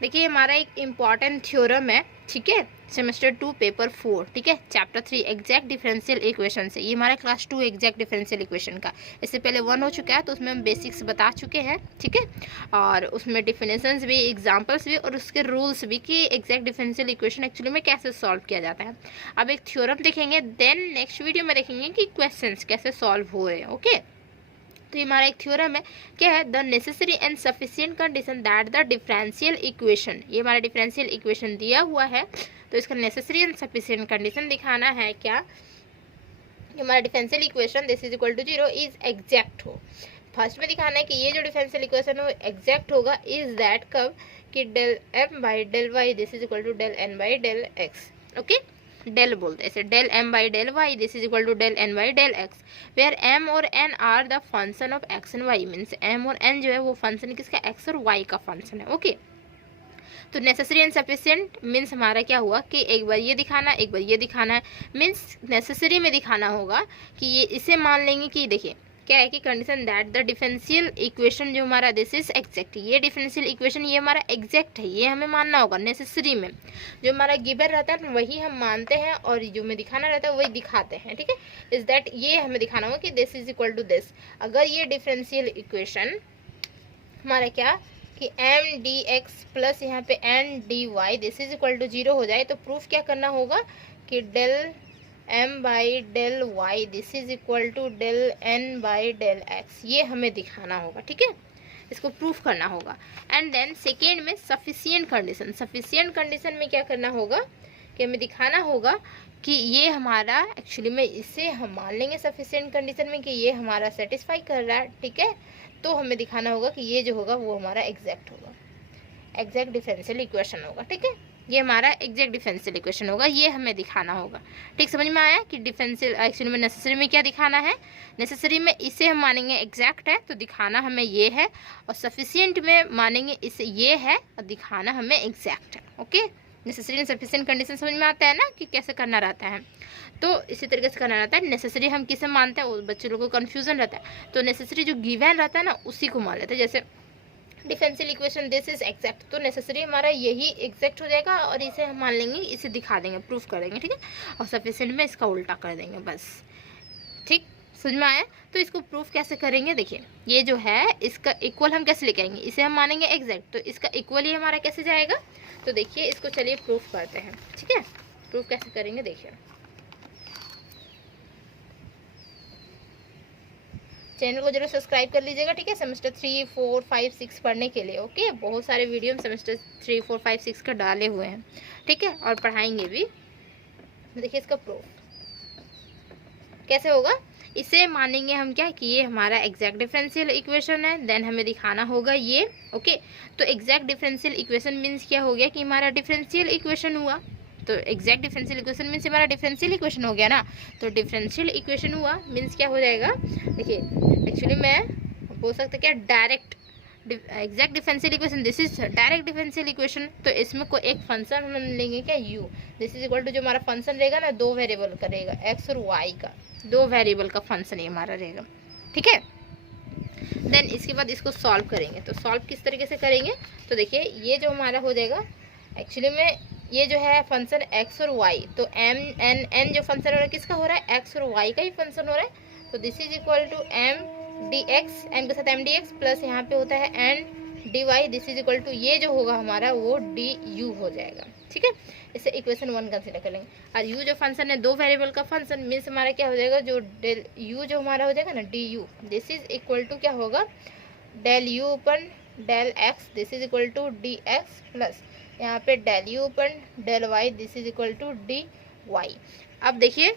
देखिए हमारा एक इम्पॉर्टेंट थ्योरम है, ठीक है, सेमेस्टर 2 पेपर 4, ठीक है, चैप्टर 3 एग्जैक्ट डिफरेंशियल इक्वेशन से। ये हमारा क्लास 2 एग्जैक्ट डिफरेंशियल इक्वेशन का, इससे पहले 1 हो चुका है, तो उसमें हम बेसिक्स बता चुके हैं, ठीक है, और उसमें डिफिनेशंस भी, एग्जांपल्स भी और उसके रूल्स भी कि एग्जैक्ट डिफरेंशियल इक्वेशन एक्चुअली में कैसे सॉल्व किया जाता है। अब एक थ्योरम देखेंगे, देन नेक्स्ट वीडियो में देखेंगे कि क्वेश्चंस कैसे सॉल्व हो रहे हैं। ओके, तो ये हमारा एक थ्योरम है, क्या है, the necessary and sufficient condition that the differential equation, ये हमारा डिफरेंशियल इक्वेशन दिया हुआ है, तो इसका नेसेसरी एंड सफिशिएंट कंडीशन दिखाना है क्या, हमारा differential equation this is equal to 0 is exact हो। फर्स्ट में दिखाना है कि ये जो डिफरेंशियल इक्वेशन है एग्जैक्ट होगा, इज दैट कब, कि del M by del Y this is equal to del N by del X. Okay, del बोलते हैं इसे, del M by del Y this is equal to del N by del X, where M और N are the function of X and Y, means M और N जो है वो function किसका, x और वाई का फंक्शन है। Okay, तो नेसेसरी एंड सफिशिएंट मीन्स हमारा क्या हुआ कि एक बार ये दिखाना, एक बार ये दिखाना है। मीन्स नेसेसरी में दिखाना होगा कि ये, इसे मान लेंगे कि देखिए क्या है कि condition that the differential equation जो हमारा दिस इज एग्जैक्ट, ये डिफरेंशियल इक्वेशन ये हमारा एग्जैक्ट है, ये हमें मानना होगा। नेसेसरी में जो हमारा गिवन रहता है वही हम मानते हैं और जो हमें दिखाना रहता है वही दिखाते हैं, ठीक है। इज दैट ये हमें दिखाना होगा कि this is equal to this. अगर ये डिफरेंशियल इक्वेशन हमारा क्या कि एम डी एक्स प्लस यहाँ पे N D Y this is equal to 0 हो जाए, तो प्रूफ क्या करना होगा कि del M by del Y this is equal to del N by del x, ये हमें दिखाना होगा, ठीक है, इसको प्रूफ करना होगा। एंड देन सेकेंड में सफिशिएंट कंडीशन, सफिशिएंट कंडीशन में क्या करना होगा कि हमें दिखाना होगा कि ये हमारा एक्चुअली में, इसे हम मान लेंगे सफिशिएंट कंडीशन में कि ये हमारा सेटिस्फाई कर रहा है, ठीक है, तो हमें दिखाना होगा कि ये जो होगा वो हमारा एग्जैक्ट होगा, एग्जैक्ट डिफरेंशियल इक्वेशन होगा, ठीक है, ये हमारा एग्जैक्ट डिफरेंशियल इक्वेशन होगा, ये हमें दिखाना होगा। ठीक, समझ में आया कि डिफरेंशियल एक्चुअली में नेसेसरी में क्या दिखाना है, नेसेसरी में इसे हम मानेंगे एग्जैक्ट है तो दिखाना हमें ये है, और सफिशिएंट में मानेंगे इसे ये है और दिखाना हमें एग्जैक्ट है। Okay, necessary and sufficient condition समझ में आता है ना कि कैसे करना रहता है। तो इसी तरीके से करना रहता है। नेसेसरी हम किसे मानते हैं, बच्चे लोगों को कन्फ्यूजन रहता है, तो नेसेसरी जो गिवन रहता है ना उसी को मान लेते हैं। जैसे differential equation this is exact, तो नेसेसरी हमारा यही एग्जैक्ट हो जाएगा और इसे हम मान लेंगे, इसे दिखा देंगे, प्रूफ कर देंगे, ठीक है, और सफिशिएंट में इसका उल्टा कर देंगे बस। ठीक, समझ में आया। तो इसको प्रूफ कैसे करेंगे, देखिए ये जो है इसका इक्वल हम कैसे लेके आएंगे, इसे हम मानेंगे एग्जैक्ट, तो इसका इक्वल ही हमारा कैसे जाएगा, तो देखिए इसको चलिए प्रूफ करते हैं, ठीक है। प्रूफ कैसे करेंगे देखिए, चैनल को जरूर सब्सक्राइब कर लीजिएगा, ठीक है, सेमेस्टर 3, 4, 5, 6 पढ़ने के लिए। ओके, बहुत सारे वीडियो हम सेमेस्टर 3, 4, 5, 6 का डाले हुए हैं, ठीक है, और पढ़ाएंगे भी। देखिए इसका प्रूफ कैसे होगा, इसे मानेंगे हम क्या कि ये हमारा एग्जैक्ट डिफरेंशियल इक्वेशन है, देन हमें दिखाना होगा ये। ओके, तो एग्जैक्ट डिफरेंशियल इक्वेशन मीन्स क्या हो गया कि हमारा डिफरेंशियल इक्वेशन हुआ, तो एग्जैक्ट डिफरेंशियल इक्वेशन मीन्स हमारा डिफरेंशियल इक्वेशन हो गया ना, तो डिफरेंशियल इक्वेशन हुआ मीन्स क्या हो जाएगा, देखिए एक्चुअली मैं बोल सकते क्या, direct exact differential equation this is direct differential equation, तो इसमें कोई एक फंक्शन हम लेंगे क्या, u, this is equal to जो हमारा फंक्शन रहेगा ना, 2 वेरिएबल का रहेगा, x और y का 2 वेरिएबल का फंक्शन ये हमारा रहेगा, ठीक है। देन इसके बाद इसको सॉल्व करेंगे, तो सॉल्व किस तरीके से करेंगे, तो देखिए ये जो हमारा हो जाएगा एक्चुअली में ये जो है फंक्शन x और y, तो m n n जो फंक्शन हो रहा है किसका हो रहा है, x और y का ही फंक्शन हो रहा है, तो this is equal to m dx, n के साथ m dx प्लस यहाँ पे होता है n dy, this is equal to ये जो होगा हमारा वो du हो जाएगा, ठीक है। इसे इक्वेशन 1 कंसिडर कर लेंगे। और u जो फंक्शन है 2 वेरिएबल का फंक्शन मीन्स हमारा क्या हो जाएगा, जो डेल u जो हमारा हो जाएगा ना du, this is equal to क्या होगा, del u upon del x, this is equal to dx plus यहाँ पे del u upon del y, this is equal to dy। अब देखिए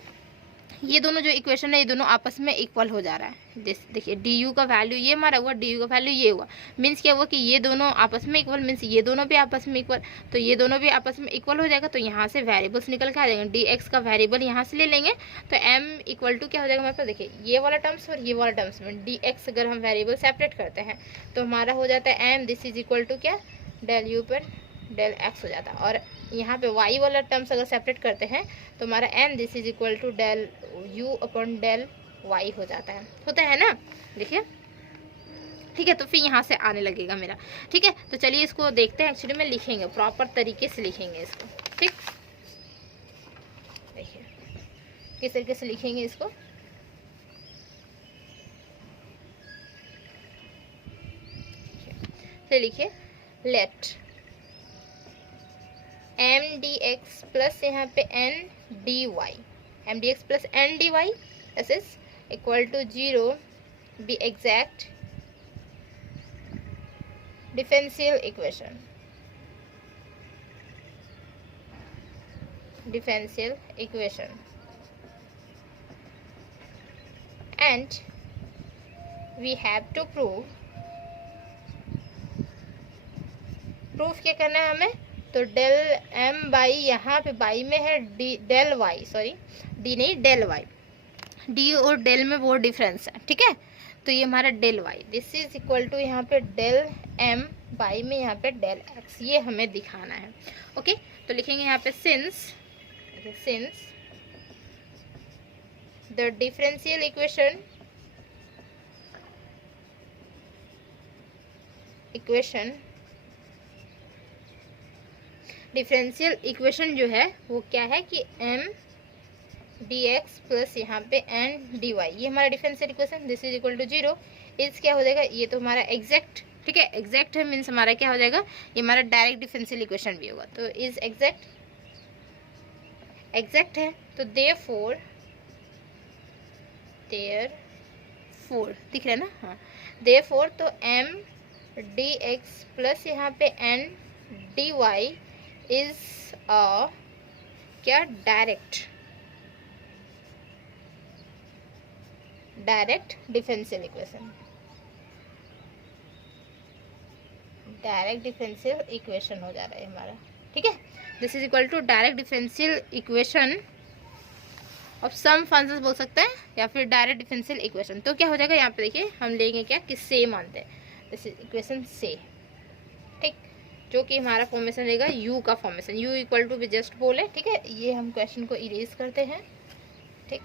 ये दोनों जो इक्वेशन है ये दोनों आपस में इक्वल हो जा रहा है, देखिए du का वैल्यू ये हमारा हुआ, du का वैल्यू ये हुआ, मीन्स क्या हुआ कि ये दोनों आपस में इक्वल, मीन्स ये दोनों भी आपस में इक्वल, तो ये दोनों भी आपस में इक्वल हो जाएगा, तो यहाँ से वेरिएबल्स निकल के आ जाएंगे, dx का वेरिएबल यहाँ से ले लेंगे, तो m इक्वल टू क्या हो जाएगा हमारे पास, देखिए ये वाला टर्म्स और ये वाला टर्म्स में dx अगर हम वेरिएबल सेपरेट करते हैं तो हमारा हो जाता है m, this is equal to क्या, डेल u पर डेल x हो जाता है, और यहाँ पे y वाला टर्म्स अगर सेपरेट करते हैं तो हमारा n, this is equal to del u upon del y हो जाता है, होता है ना। देखिए ठीक है, तो फिर यहाँ से आने लगेगा मेरा। ठीक है, तो चलिए इसको देखते हैं, एक्चुअली में लिखेंगे प्रॉपर तरीके से लिखेंगे इसको। ठीक, देखिए किस तरीके से लिखेंगे इसको। फिर लिखिए let M D x plus यहाँ पे N D Y, M D x plus N D Y this is equal to 0 be exact differential equation, differential equation, and we have to prove क्या करना है हमें, तो डेल एम बाई, यहाँ पे by में है D del Y, sorry D नहीं डेल वाई, डी और डेल में वो डिफरेंस है। ठीक है, तो ये हमारा del Y this is equal to यहाँ पे डेल एम बाई में यहाँ पे डेल एक्स, ये हमें दिखाना है। ओके, तो लिखेंगे यहाँ पे सिंस द डिफरेंशियल इक्वेशन जो है वो क्या है कि एम डी एक्स प्लस यहाँ पे एन डी वाई, ये हमारा differential equation this is equal to 0 is क्या हो जाएगा, ये तो हमारा एग्जैक्ट, ठीक है एग्जैक्ट है मीन्स हमारा क्या हो जाएगा, ये हमारा डायरेक्ट डिफरेंशियल इक्वेशन भी होगा, तो इज एग्जैक्ट है, तो देयरफॉर दिख रहा है ना, हाँ देयरफॉर तो एम डी एक्स प्लस यहाँ पे एन डी वाई इज क्या direct differential equation, direct differential equation हो जा रहा है हमारा। ठीक है, this is equal to direct differential equation of some functions बोल सकते हैं, या फिर डायरेक्ट डिफरेंशियल इक्वेशन। तो क्या हो जाएगा यहाँ पे देखिए, हम लेंगे क्या कि से मानते हैं, दिस इज इक्वेशन से, ठीक, जो कि हमारा फॉर्मेशन रहेगा यू का फॉर्मेशन, यू इक्वल टू भी जस्ट बोले। ठीक है, ये हम क्वेश्चन को इरेज करते हैं। ठीक,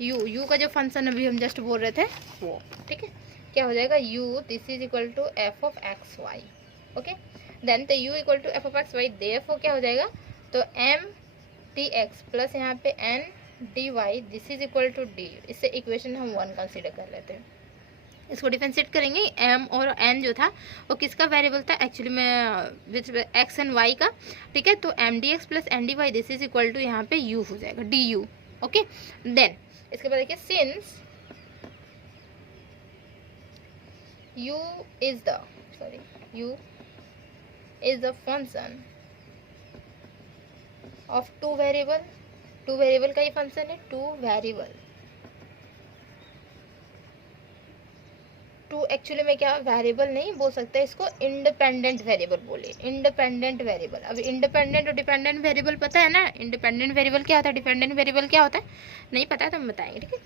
यू का जो फंक्शन अभी हम जस्ट बोल रहे थे वो, ठीक है, क्या हो जाएगा u this is equal to f of x y. Okay, then तो u equal to f of x y, therefore क्या हो जाएगा, तो एम डी एक्स प्लस यहाँ पे N D Y this is equal to D, इससे equation हम 1 consider कर लेते हैं। इसको डिफरेंशिएट करेंगे, एम और एन जो था वो किसका वेरिएबल था, एक्चुअली में विथ एक्स एंड वाई का। ठीक है, तो M D x plus N D Y this is equal to यहाँ पे यू हो जाएगा, डी यू। ओके, देन इसके बाद देखिए since u is the function of two variable का ये फंक्शन है, टू एक्चुअली में क्या वेरिएबल नहीं बोल सकते, इसको इंडिपेंडेंट वेरिएबल बोले, इंडिपेंडेंट वेरिएबल। अब इंडिपेंडेंट और डिपेंडेंट वेरिएबल पता है ना, इंडिपेंडेंट वेरिएबल क्या होता है, डिपेंडेंट वेरिएबल क्या होता है, नहीं पता है तो हम बताएंगे। ठीक है,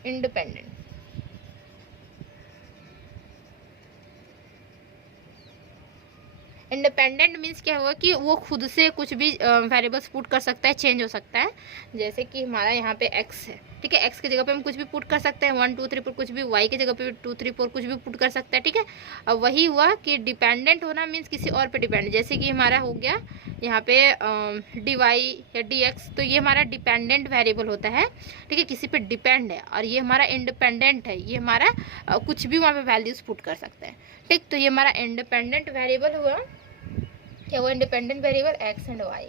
इंडिपेंडेंट मीन्स क्या हुआ कि वो खुद से कुछ भी वेरिएबल्स पुट कर सकता है, चेंज हो सकता है। जैसे कि हमारा यहाँ पे x है, ठीक है, x की जगह पे हम कुछ भी पुट कर सकते हैं, 1 2 3 पर कुछ भी, y की जगह पे 2 3 4 कुछ भी पुट कर सकते हैं। ठीक है, अब वही हुआ कि डिपेंडेंट होना मीन्स किसी और पे डिपेंड, जैसे कि हमारा हो गया यहाँ पे dy या dx, तो ये हमारा डिपेंडेंट वेरिएबल होता है। ठीक है, किसी पे डिपेंड है, और ये हमारा इंडिपेंडेंट है, ये हमारा कुछ भी वहाँ पे वैल्यूज पुट कर सकते हैं। ठीक, तो ये हमारा इंडिपेंडेंट वेरिएबल हुआ, क्या हुआ, independent variable x and y।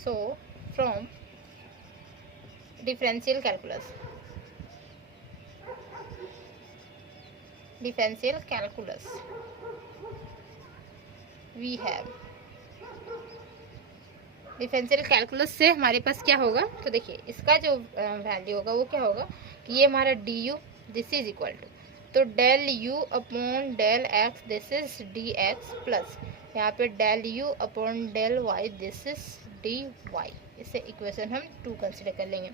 So from differential calculus we have, differential calculus से हमारे पास क्या होगा, तो देखिए इसका जो वैल्यू होगा वो क्या होगा कि ये हमारा d u this is equal to, तो del you upon del x this is D x plus यहाँ पे del you upon del Y this is d y. इससे इक्वेशन हम 2 कंसिडर कर लेंगे।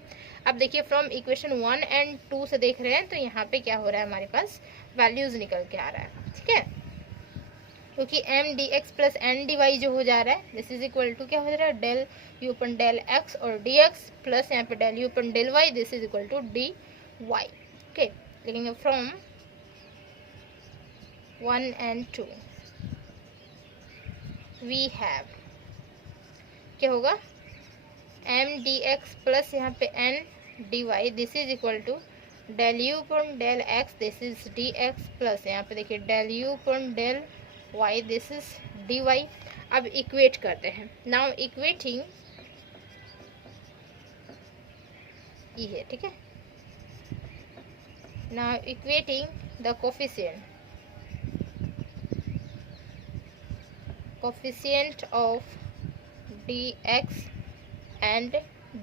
अब देखिए फ्रॉम इक्वेशन 1 एंड 2 से देख रहे हैं, तो यहाँ पे क्या हो रहा है, हमारे पास वैल्यूज निकल के आ रहा है। ठीक है, क्योंकि M D x plus N D Y जो हो जा रहा है दिस इज इक्वल टू क्या हो जा रहा है, del U upon del x और डी एक्स प्लस यहाँ पे del U upon del Y, this is equal to D Y. Okay, लिखेंगे फ्रॉम 1 and 2 वी हैव क्या होगा, एम डी एक्स प्लस यहाँ पे N D Y, this is equal to del U upon del x, this is D x plus यहाँ पे देखिए del U upon del Y, this is d Y. अब equate करते हैं, now equating ये है, ठीक है। Now equating the coefficient of D X and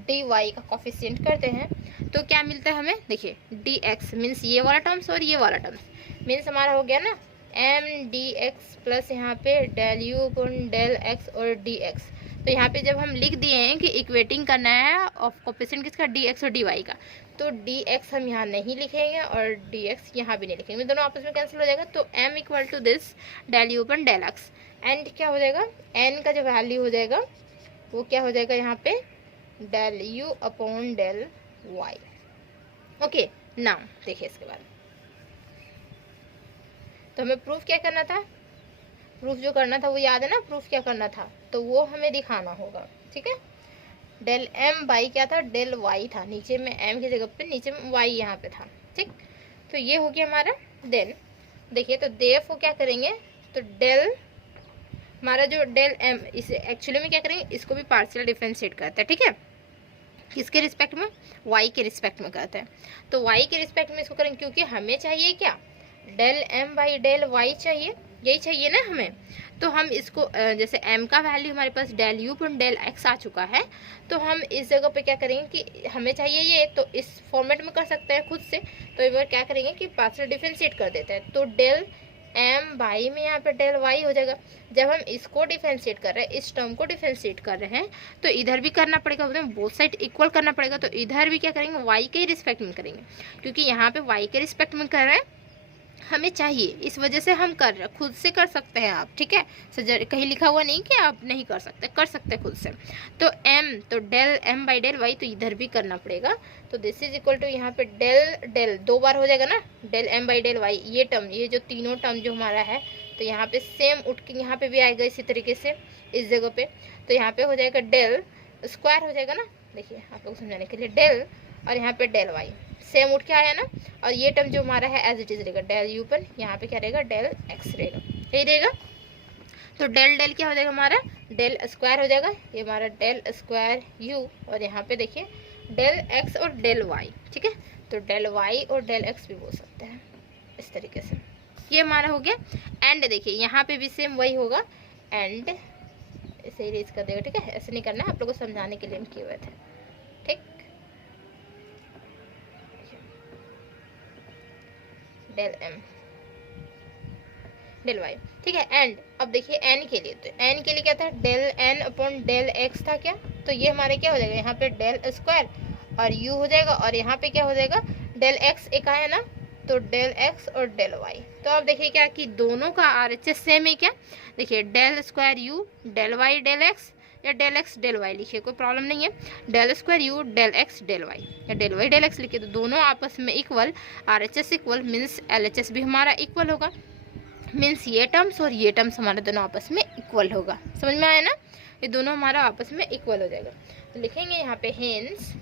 D Y का कोफिशिएंट करते हैं तो क्या मिलता है हमें, देखिए डी एक्स मीन्स ये वाला टर्म्स और ये वाला टर्म्स मीन्स हमारा हो गया ना एम डी एक्स प्लस यहाँ पे del U upon del x और डी एक्स। तो यहाँ पे जब हम लिख दिए हैं कि इक्वेटिंग करना है ऑफ कोफिशिएंट किसका, डी एक्स और डी वाई का, तो डी एक्स हम यहाँ नहीं लिखेंगे और डी एक्स यहाँ भी नहीं लिखेंगे, दोनों आपस में कैंसिल हो जाएगा। तो M equal to this del U upon del X and क्या हो जाएगा, एन का जो वैल्यू हो जाएगा वो क्या हो जाएगा यहाँ पे del you upon del Y. Okay, now देखिए इसके बाद तो हमें प्रूफ क्या करना था, प्रूफ जो करना था वो याद है ना, प्रूफ क्या करना था तो वो हमें दिखाना होगा, ठीक है। डेल एम बाई क्या था, डेल वाई था, नीचे में एम की जगह पे नीचे में वाई यहाँ पे था, ठीक। तो ये हो गया हमारा। देन देखिए तो देयरफॉर क्या करेंगे, तो डेल हमारा जो डेल एम इसे एक्चुअली में क्या करेंगे, इसको भी पार्शियल डिफरेंशिएट करते हैं, ठीक है। किसके रिस्पेक्ट में, वाई के रिस्पेक्ट में करते हैं। तो वाई के रिस्पेक्ट में इसको करेंगे क्योंकि हमें चाहिए क्या, del M by del Y चाहिए, यही चाहिए ना हमें। तो हम इसको जैसे m का वैल्यू हमारे पास डेल यू पर डेल x आ चुका है, तो हम इस जगह पे क्या करेंगे कि हमें चाहिए ये, तो इस फॉर्मेट में कर सकते हैं खुद से। तो एक बार क्या करेंगे कि पार्शियल डिफरेंशिएट कर देते हैं, तो डेल m बाई में यहाँ पे डेल y हो जाएगा। जब हम इसको डिफरेंशिएट कर रहे हैं, इस टर्म को डिफरेंशिएट कर रहे हैं, तो इधर भी करना पड़ेगा, मतलब बोथ साइड इक्वल करना पड़ेगा। तो इधर भी क्या करेंगे, y के रिस्पेक्ट में करेंगे, क्योंकि यहाँ पे y के रिस्पेक्ट में कर रहे हैं, हमें चाहिए, इस वजह से हम कर रहे हैं। खुद से कर सकते हैं आप, ठीक है, कहीं लिखा हुआ नहीं कि आप नहीं कर सकते, कर सकते हैं खुद से। तो m तो del m by del Y, तो इधर भी करना पड़ेगा। तो दिस इज इक्वल टू यहाँ पे डेल डेल दो बार हो जाएगा ना, del m by del Y, ये टर्म, ये जो तीनों टर्म जो हमारा है, तो यहाँ पे सेम उठ के यहाँ पे भी आएगा इसी तरीके से इस जगह पे। तो यहाँ पे हो जाएगा डेल स्क्वायर हो जाएगा ना, देखिए आप लोग समझाने के लिए, डेल और यहाँ पे डेल वाई सेम उठ के आया ना, और ये टर्म जो हमारा है एज इट इज रहेगा डेल यू पर, यहाँ पे क्या रहेगा डेल एक्स रहेगा, यही रहेगा। तो डेल डेल क्या हो जाएगा हमारा, डेल स्क्वायर हो जाएगा, ये हमारा डेल स्क्वायर यू, और यहाँ पे देखिए डेल एक्स और डेल वाई, ठीक है। तो डेल वाई और डेल एक्स भी बोल सकते हैं इस तरीके से, ये हमारा हो गया। एंड देखिए यहाँ पे भी सेम वही होगा, एंड इसे इरेज कर देगा, ठीक है। ऐसे नहीं करना है, आप लोगों को समझाने के लिए हम किए हुए थे, ठीक। डेल एम डेल वाई, ठीक है। एंड अब देखिए एन के लिए, तो एन के लिए क्या था, del N upon del X था क्या, तो ये हमारे क्या हो जाएगा, यहाँ पे डेल स्क्वायर और यू हो जाएगा, और यहाँ पे क्या हो जाएगा डेल एक्स एक आया ना, तो डेल एक्स और डेल वाई। तो अब देखिए क्या कि दोनों का RHS सेम है क्या, देखिए del square U del Y del X, या डेल एक्स डेल वाई लिखिए, कोई प्रॉब्लम नहीं है। Del square U del x del Y, या डेल वाई डेल एक्स लिखिए, तो दोनों आपस में equal, RHS equal means LHS भी हमारा इक्वल होगा, मीन्स ये टर्म्स और ये टर्म्स हमारे दोनों आपस में इक्वल होगा। समझ में आया ना, ये दोनों हमारा आपस में इक्वल हो जाएगा। तो लिखेंगे यहाँ पे hence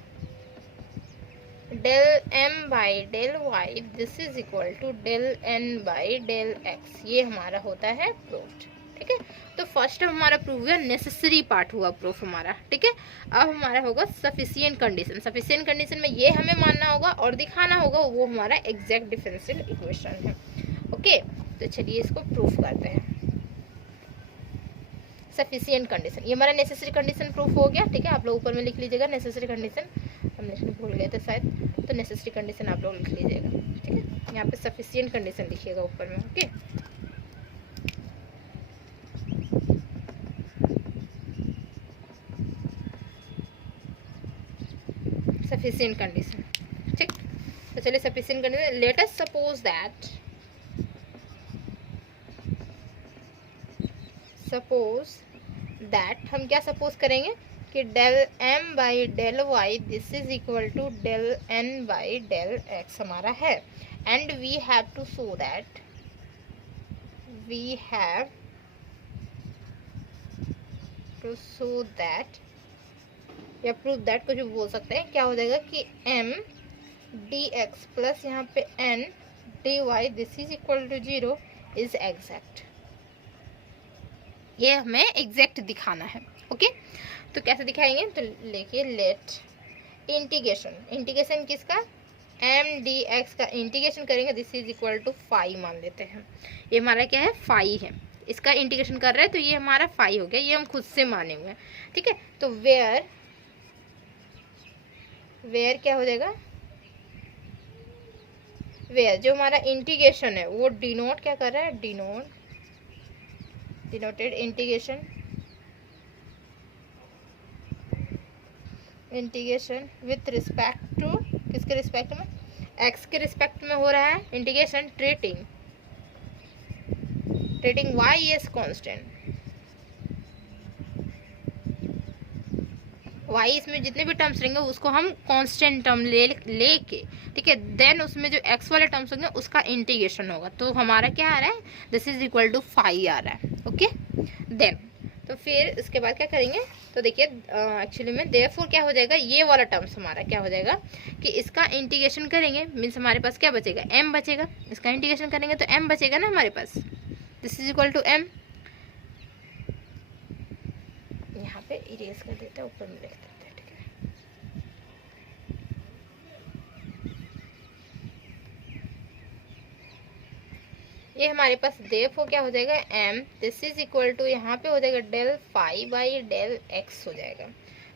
del M by del Y this is equal to del N by del x, ये हमारा होता है प्रूफ, ठीक है। तो फर्स्ट हमारा प्रूफ हुआ, नेसेसरी पार्ट हुआ प्रूफ हमारा, ठीक है। अब हमारा होगा सफिशिएंट कंडीशन। सफिशिएंट कंडीशन में ये हमें मानना होगा और दिखाना होगा, वो हमारा एग्जैक्ट डिफरेंशियल इक्वेशन है। ओके, तो चलिए इसको प्रूफ करते हैं। सफिशिएंट कंडीशन, ये हमारा नेसेसरी कंडीशन प्रूफ हो गया, ठीक है। आप लोग ऊपर में लिख लीजिएगा नेसेसरी कंडीशन, हम लिखने भूल गए थे शायद, तो नेसेसरी कंडीशन आप लोग लिख लीजिएगा, ठीक है। यहाँ पे सफिशिएंट कंडीशन लिखिएगा ऊपर में, ओके। सफिशिएंट कंडीशन, ठीक। तो चलिए sufficient condition, let us suppose that suppose that, हम क्या सपोज करेंगे कि del M by del Y this is equal to del N by del x हमारा है, and we have to show that, we have to show that या prove that, कुछ भी बोल सकते हैं। क्या हो जाएगा कि m dx प्लस यहाँ पे n dy this is equal to 0 is exact. ये हमें एग्जैक्ट दिखाना है। ओके, तो कैसे दिखाएंगे, तो देखिए लेट इंटीग्रेशन, इंटीग्रेशन किसका, m dx का इंटीग्रेशन करेंगे, दिस इज इक्वल टू 5 मान लेते हैं। ये हमारा क्या है, 5 है, इसका इंटीग्रेशन कर रहे हैं तो ये हमारा 5 हो गया, ये हम खुद से माने हुए हैं। ठीक है, तो वेयर क्या हो जाएगा, वेयर जो हमारा इंटीग्रेशन है वो डिनोट क्या कर रहा है, denoted integration with respect to, किसके रिस्पेक्ट में, एक्स के रिस्पेक्ट में हो रहा है integration, treating y as constant, y इसमें जितने भी टर्म्स रहेंगे उसको हम कांस्टेंट टर्म लेके ठीक है, देन उसमें जो एक्स वाले टर्म्स होंगे उसका इंटीग्रेशन होगा, तो हमारा क्या आ रहा है, दिस इज इक्वल टू 5 आ रहा है। ओके, देन तो फिर इसके बाद क्या करेंगे, तो देखिए एक्चुअली में देयरफॉर क्या हो जाएगा, ये वाला टर्म्स हमारा क्या हो जाएगा कि इसका इंटीग्रेशन करेंगे, मीन्स हमारे पास क्या बचेगा, m बचेगा, इसका इंटीग्रेशन करेंगे तो m बचेगा ना हमारे पास, this is equal to m, यहाँ पे इरेज कर देते हैं, ऊपर में लिख देते हैं। ठीक है, ये हमारे पास देयरफॉर क्या हो जाएगा, m this is equal to यहाँ पे हो जाएगा डेल 5 बाई डेल x हो जाएगा।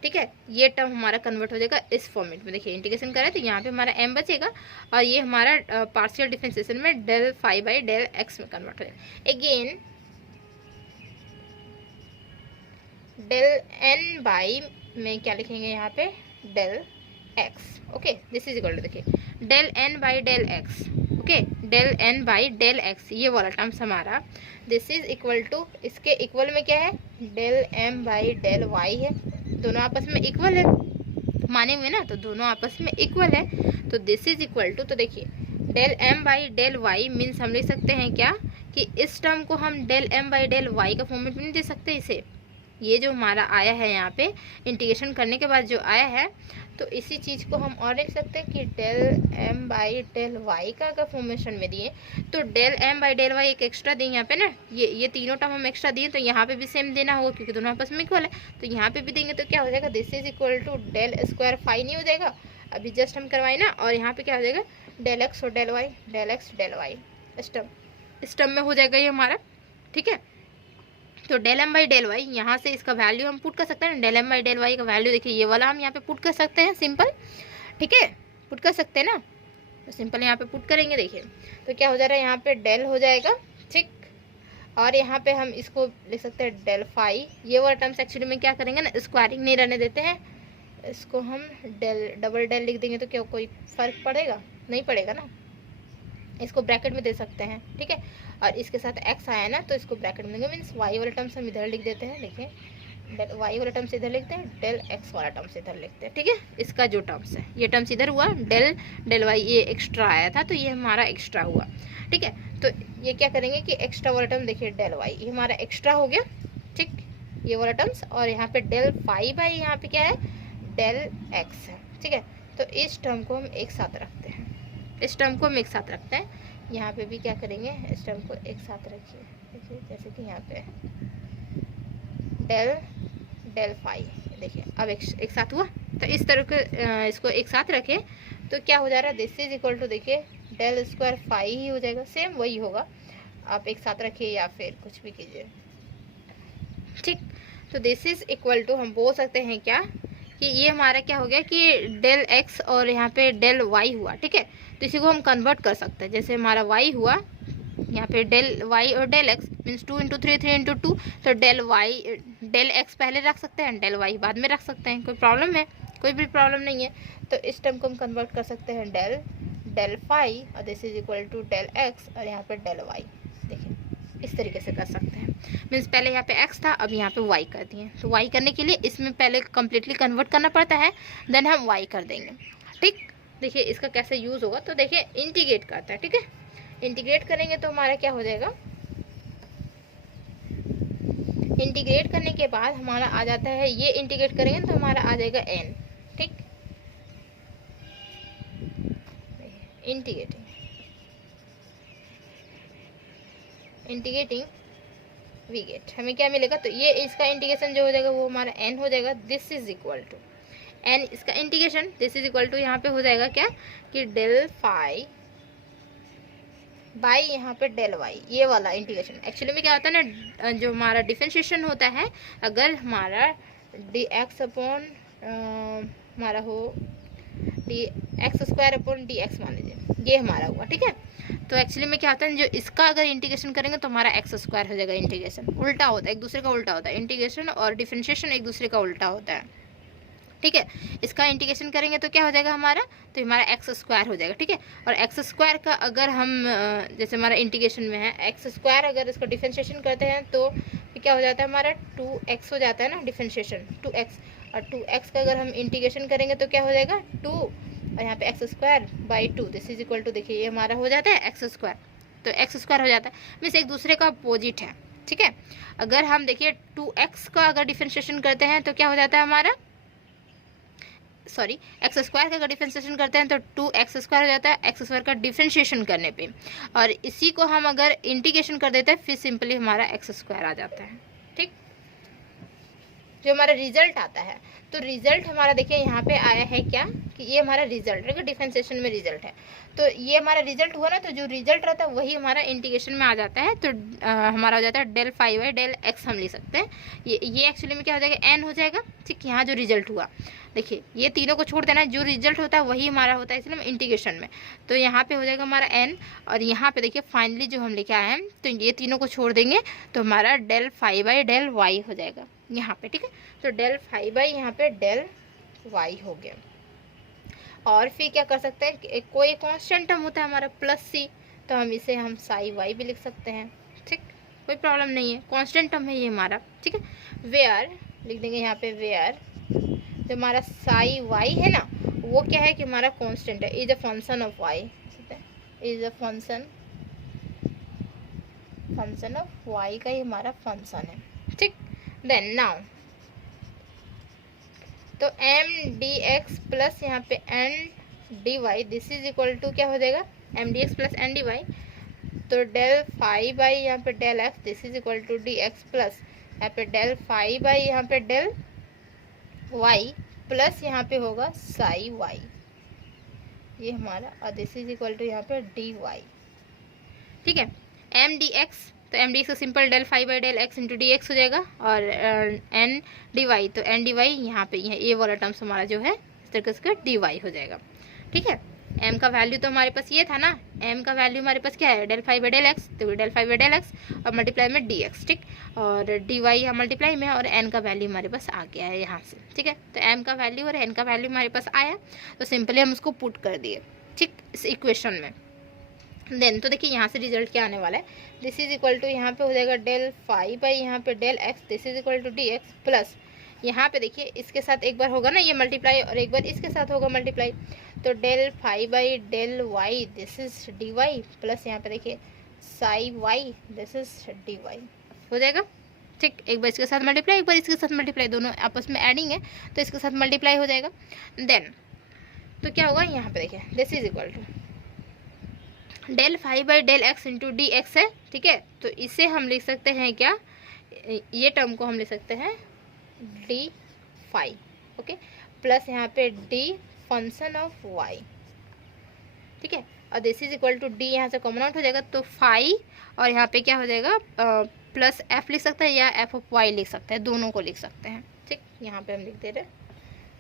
ठीक है, ये टर्म हमारा कन्वर्ट हो जाएगा इस फॉर्मेट में। देखिए इंटीग्रेशन करें तो यहाँ पे हमारा m बचेगा और ये हमारा पार्शियल डिफरेंशिएशन में डेल 5 बाई डेल x में कन्वर्ट हो जाएगा। अगेन डेल n बाई में क्या लिखेंगे यहाँ पे, del x। Okay, this is equal to, देखिए del n by del x, okay del n by del x, ये वाला टर्म्स हमारा, दिस इज इक्वल टू, इसके इक्वल में क्या है, del m by del y है, दोनों आपस में इक्वल है, माने हुए ना, तो दोनों आपस में इक्वल है, तो दिस इज इक्वल टू, तो देखिए del m by del y means हम लिख सकते हैं क्या कि इस टर्म को हम del m by del y का फॉर्मेट में नहीं दे सकते इसे, ये जो हमारा आया है यहाँ पे इंटीग्रेशन करने के बाद जो आया है, तो इसी चीज़ को हम और लिख सकते हैं कि del m by del y का अगर फॉर्मेशन में दिए तो del m by del y एक एक्स्ट्रा दिए यहाँ पे ना, ये तीनों टर्म हम एक्स्ट्रा दिए, तो यहाँ पे भी सेम देना होगा क्योंकि दोनों आपस में इक्वल है, तो यहाँ पे भी देंगे तो क्या हो जाएगा, this is equal to del square 5 नहीं हो जाएगा, अभी जस्ट हम करवाए ना, और यहाँ पे क्या हो जाएगा डेल एक्स और del Y, del x del y इस टर्म में हो जाएगा ये हमारा। ठीक है, तो del M by del y, यहाँ से इसका वैल्यू हम पुट कर सकते हैं, del M by del y का वैल्यू देखिए ये वाला हम यहाँ पे पुट कर सकते हैं, सिंपल। ठीक है, पुट कर सकते हैं ना, तो सिंपल यहाँ पे पुट करेंगे, देखिए तो क्या हो जा रहा है, यहाँ पे डेल हो जाएगा। ठीक, और यहाँ पे हम इसको लिख सकते हैं डेल 5, ये वाला टर्म्स एक्चुअली में क्या करेंगे ना, स्क्वायरिंग नहीं रहने देते हैं, इसको हम डेल डबल डेल लिख देंगे, तो क्या कोई फर्क पड़ेगा, नहीं पड़ेगा ना, इसको ब्रैकेट में दे सकते हैं। ठीक है, और इसके साथ x आया ना तो इसको ब्रैकेट में देंगे, मीन्स y वाला टर्म्स हम इधर लिख देते हैं, देखिए y वाला टर्म्स इधर लिखते हैं, डेल x वाला टर्म्स इधर लिखते हैं। ठीक है, इसका जो टर्म्स है ये टर्म्स इधर हुआ, डेल y ये एक्स्ट्रा आया था तो ये हमारा एक्स्ट्रा हुआ। ठीक है, तो ये क्या करेंगे कि एक्स्ट्रा वाला टर्म देखिए डेल y ये हमारा एक्स्ट्रा हो गया। ठीक, ये वाला टर्म्स, और यहाँ पे डेल 5 बाई यहाँ पे क्या है, डेल x है। ठीक है, तो इस टर्म को हम एक साथ रखते हैं, इस टर्म को हम एक साथ रखते हैं, यहाँ पे भी क्या करेंगे, इस टर्म को एक साथ रखिए, देखिए जैसे कि यहाँ पे डेल 5, देखिए अब एक साथ हुआ, तो इस तरह के इसको एक साथ रखें तो क्या हो जा रहा है, दिस इज इक्वल टू, देखिए डेल स्क्वायर 5 ही हो जाएगा, सेम वही होगा, आप एक साथ रखिए या फिर कुछ भी कीजिए। ठीक, तो दिस इज इक्वल टू हम बोल सकते हैं क्या कि ये हमारा क्या हो गया कि डेल x और यहाँ पे डेल y हुआ। ठीक है, तो इसी को हम कन्वर्ट कर सकते हैं, जैसे हमारा y हुआ यहाँ पे डेल y और del x means 2 into 3 3 into 2, तो डेल x पहले रख सकते हैं, डेल y बाद में रख सकते हैं, कोई प्रॉब्लम है, कोई भी प्रॉब्लम नहीं है। तो इस टर्म को हम कन्वर्ट कर सकते हैं डेल 5 और this is equal to del x और यहाँ पे डेल y, देखिए इस तरीके से कर सकते हैं। मीन्स पहले यहाँ पे x था, अब यहाँ पे y कर दिए। तो y करने के लिए इसमें पहले कम्प्लीटली कन्वर्ट करना पड़ता है, देन हम y कर देंगे। ठीक, देखिए इसका कैसे यूज़ होगा। तो देखिए इंटीग्रेट करता है, ठीक है। इंटीग्रेट करेंगे तो हमारा क्या हो जाएगा, इंटीग्रेट करने के बाद हमारा आ जाता है, ये इंटीग्रेट करेंगे तो हमारा आ जाएगा n। ठीक, इंटीग्रेटिंग वी गेट, हमें क्या मिलेगा, तो ये इसका इंटीग्रेशन जो हो जाएगा वो हमारा n हो जाएगा। This is equal to n, इसका integration this is equal to यहाँ पे हो जाएगा क्या कि डेल फाई बाई यहाँ पे डेल वाई, ये वाला इंटीग्रेशन। एक्चुअली में क्या होता है ना, जो हमारा डिफरेंशिएशन होता है, अगर हमारा डी एक्स अपॉन हमारा हो D x square upon D x मान लीजिए, ये हमारा हुआ, ठीक है। तो एक्चुअली में क्या होता है, जो इसका अगर इंटीग्रेशन करेंगे तो हमारा एक्स स्क्वायर हो जाएगा। इंटीग्रेशन उल्टा होता है, एक दूसरे का उल्टा होता है। इंटीग्रेशन और डिफरेंशिएशन एक दूसरे का उल्टा होता है, ठीक है। इसका इंटीग्रेशन करेंगे तो क्या हो जाएगा हमारा, तो हमारा एक्स स्क्वायर हो जाएगा, ठीक है। और एक्स स्क्वायर का अगर हम जैसे हमारा इंटीग्रेशन में है एक्स स्क्वायर, अगर इसका डिफरेंशिएशन करते हैं तो क्या हो जाता है हमारा 2x हो जाता है ना, डिफरेंशिएशन 2x। और 2x का अगर हम इंटीग्रेशन करेंगे तो क्या हो जाएगा 2, और यहाँ पे x square by 2, this is equal to, देखिए ये हमारा हो जाता है एक्स स्क्वायर। तो एक्स स्क्वायर हो जाता है, मीन्स एक दूसरे का अपोजिट है, ठीक है। अगर हम देखिए 2x का अगर डिफरेंशिएशन करते हैं तो क्या हो जाता है हमारा, सॉरी एक्स स्क्वायर का अगर डिफरेंशिएशन करते हैं तो 2x स्क्वायर हो जाता है एक्स स्क्वायर का डिफरेंशिएशन करने पे। और इसी को हम अगर इंटीग्रेशन कर देते हैं फिर सिंपली हमारा एक्स स्क्वायर आ जाता है, ठीक। जो हमारा रिजल्ट आता है, तो रिजल्ट हमारा देखिए यहाँ पे आया है क्या कि ये हमारा रिजल्ट है, डिफरेंशिएशन में रिजल्ट है। तो ये हमारा रिजल्ट हुआ ना, तो जो रिजल्ट रहता है वही हमारा इंटीग्रेशन में आ जाता है। तो हमारा हो जाता है del phi by del x, हम लिख सकते हैं। ये एक्चुअली में क्या हो जाएगा, एन हो जाएगा, ठीक। यहाँ जो रिजल्ट हुआ, देखिए ये तीनों को छोड़ देना है, जो रिजल्ट होता है वही हमारा होता है इसलिए इंटीग्रेशन में। तो यहाँ पे हो जाएगा हमारा एन, और यहाँ पे देखिए फाइनली जो हम लेके आए हैं, तो ये तीनों को छोड़ देंगे तो हमारा del phi by del y हो जाएगा यहाँ पे, ठीक है। तो डेल फाई बाई यहाँ पे डेल वाई हो गया। और फिर क्या कर सकते हैं, कोई कांस्टेंट टर्म होता है हमारा प्लस सी, तो हम इसे हम साई वाई भी लिख सकते हैं, ठीक, कोई प्रॉब्लम नहीं है, कांस्टेंट टर्म है ये हमारा, ठीक है। वेयर लिख देंगे यहाँ पे, वेयर जो हमारा साई वाई है ना, वो क्या है कि हमारा कांस्टेंट है, is a function of y, is a function of y का ही हमारा फंक्शन है, ठीक। देन नाउ तो एम डी एक्स प्लस यहाँ पे N D Y, this is equal to क्या हो जाएगा, m D x plus N D y. तो डेल फाई बाई यहाँ पे del x, this is equal to d x plus यहाँ पे डेल फाई बाई यहाँ पे डेल वाई प्लस यहाँ पे होगा साई वाई, ये हमारा, और दिस इज इक्वल टू यहाँ पे डी वाई, ठीक है। एम डी एक्स, तो M D x simple del phi by del x into d x हो जाएगा। और एन डी वाई, तो एन डी वाई यहाँ पे ये वाला टर्म्स हमारा जो है इस तरीके से डी वाई हो जाएगा, ठीक है। एम का वैल्यू तो हमारे पास ये था ना, एम का वैल्यू हमारे पास क्या है, del phi by del x, तो del phi by del x और मल्टीप्लाई में डी एक्स, ठीक। और डी वाई यहाँ मल्टीप्लाई में, और एन का वैल्यू हमारे पास आ गया है यहाँ से, ठीक है। तो एम का वैल्यू और एन का वैल्यू हमारे पास आया, तो सिंपली हम उसको पुट कर दिए, ठीक, इस इक्वेशन में। देन तो देखिए यहाँ से रिजल्ट क्या आने वाला है, दिस इज इक्वल टू यहाँ पे हो जाएगा डेल फाई बाई यहाँ पे del x, this is equal to d x plus यहाँ पे देखिए इसके साथ एक बार होगा ना ये मल्टीप्लाई, और एक बार इसके साथ होगा मल्टीप्लाई, तो del phi by del Y, this is d y plus यहाँ पे देखिए psi y, this is d y हो जाएगा, ठीक। एक बार इसके साथ मल्टीप्लाई, एक बार इसके साथ मल्टीप्लाई, दोनों आपस में एडिंग है तो इसके साथ मल्टीप्लाई हो जाएगा। देन तो क्या होगा यहाँ पे देखिए, this is equal to del phi by del x into d x है, ठीक है। तो इसे हम लिख सकते हैं क्या, ये टर्म को हम लिख सकते हैं डी फाई, ओके, प्लस यहाँ पे डी फंक्शन ऑफ वाई, ठीक है। और this is equal to d यहाँ से कॉमन आउट हो जाएगा, तो फाई और यहाँ पे क्या हो जाएगा प्लस एफ लिख सकते हैं या एफ ऑफ वाई लिख सकते हैं, दोनों को लिख सकते हैं, ठीक। यहाँ पे हम लिख दे रहे हैं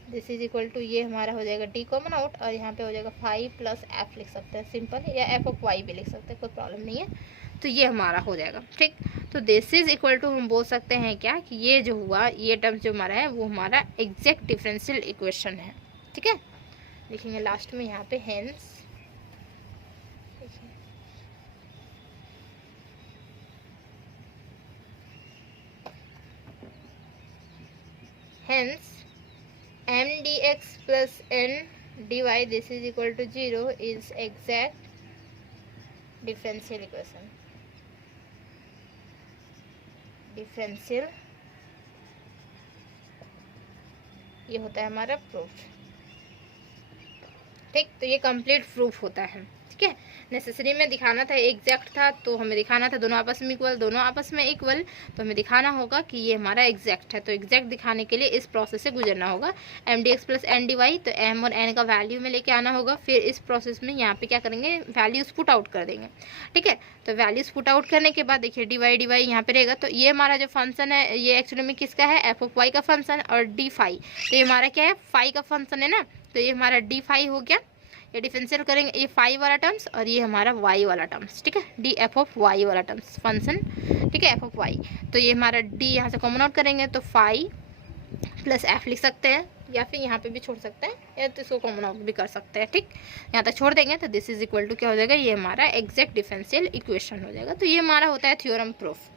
दिस इज इक्वल टू, ये हमारा हो जाएगा डी कॉमन आउट, और यहाँ पे हो जाएगा फाई प्लस एफ लिख सकते हैं सिंपल, या एफ ऑफ वाई भी लिख सकते हैं, कोई प्रॉब्लम नहीं है। तो ये हमारा हो जाएगा, ठीक। तो दिस इज इक्वल टू हम बोल सकते हैं क्या कि ये जो हुआ, ये टर्म जो हमारा है वो हमारा एग्जैक्ट डिफरेंशियल इक्वेशन है, ठीक है। लिखेंगे लास्ट में यहाँ पे hence, Hence m dx plus n dy this is equal to 0 is exact differential equation. Differential ये होता है हमारा प्रूफ। ठीक, तो ये कंप्लीट प्रूफ होता है। ठीक है, नेसेसरी में दिखाना था, एग्जैक्ट था तो हमें दिखाना था दोनों आपस में इक्वल, दोनों आपस में इक्वल तो हमें दिखाना होगा कि ये हमारा एग्जैक्ट है। तो एग्जैक्ट दिखाने के लिए इस प्रोसेस से गुजरना होगा। M D x plus N D y, तो एम और एन का वैल्यू में लेके आना होगा। फिर इस प्रोसेस में यहाँ पे क्या करेंगे, वैल्यूज पुट आउट कर देंगे। ठीक है, तो वैल्यूज पुट आउट करने के बाद देखिए डी वाई यहाँ पे रहेगा। तो ये हमारा जो फंक्शन है ये एक्चुअली में किसका है, एफ ऑफ वाई का फंक्शन, और डी फाई तो ये हमारा क्या है, फाई का फंक्शन है ना। तो ये हमारा डी फाई हो गया, ये डिफरेंशियल करेंगे ये फाई वाला टर्म्स और ये हमारा वाई वाला टर्म्स। ठीक है, डी एफ ऑफ वाई वाला टर्म्स फंक्शन। ठीक है, एफ ऑफ वाई, तो ये हमारा डी यहाँ से कॉमन आउट करेंगे तो फाई प्लस एफ लिख सकते हैं, या फिर यहाँ पे भी छोड़ सकते हैं, या तो इसको कॉमन आउट भी कर सकते हैं। ठीक, यहाँ तक छोड़ देंगे तो दिस इज इक्वल टू क्या हो जाएगा, ये हमारा एग्जैक्ट डिफरेंशियल इक्वेशन हो जाएगा। तो ये हमारा होता है थ्योरम प्रूफ।